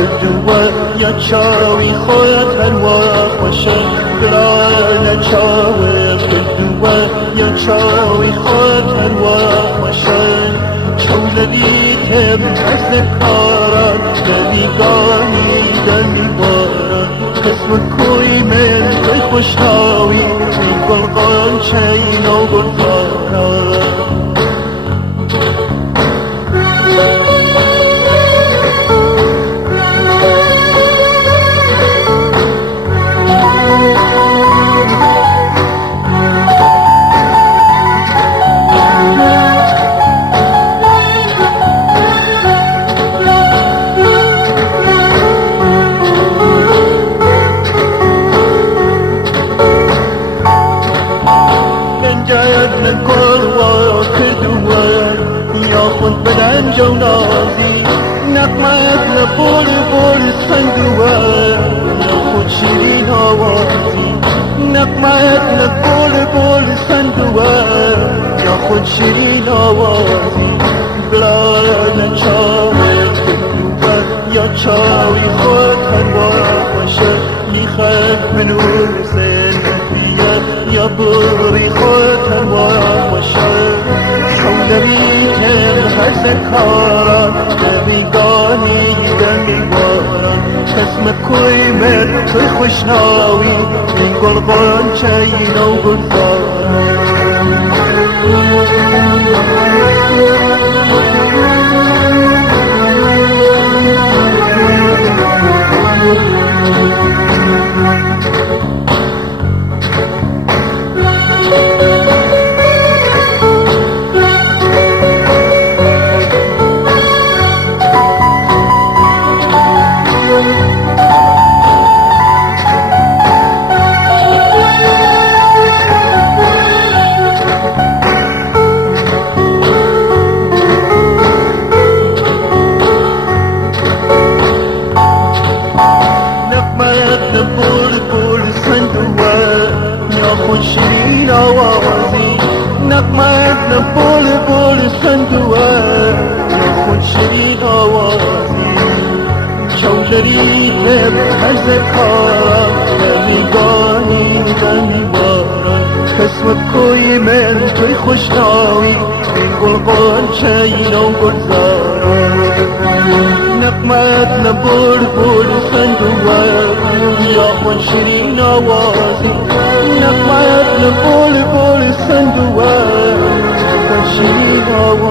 کردووە یا چاوی خۆیت هەروە خۆشە گرانە چاوێ کردووە یا چاوی خۆیت هەروە خۆشە چەولەری تێم هەست لە کاران دەمیگانی دەمیواران قسمە کوی من توی خوشناوی توی گلغان چین و گلزاران جو نازی نقمت لبول بول سندوه خود شیرین آوازی نقمت لبول بول سندوه یا خود شیرین آوازی بلال چاوی کردوه یا چاوی خود هنوار خوشه میخد منور سنتیه یا بری خود هنوار خوشه شولوی هرس کاران دمیگانی دمیواران قسم کوی من توی خوشناوی این گلغان چین و گلزاران شیرین آوازی نقمت بول بول سندوه خود شیرین آوازی چولری تب هرز کارم دمیگانی دمیوارم قسمت کوی من توی خوشناوی این گلغان چین و گلزارم نقمت بول بول سندوه یا خود شیرین آوازی نقمت بول بول سندوه خود شیرین آوازی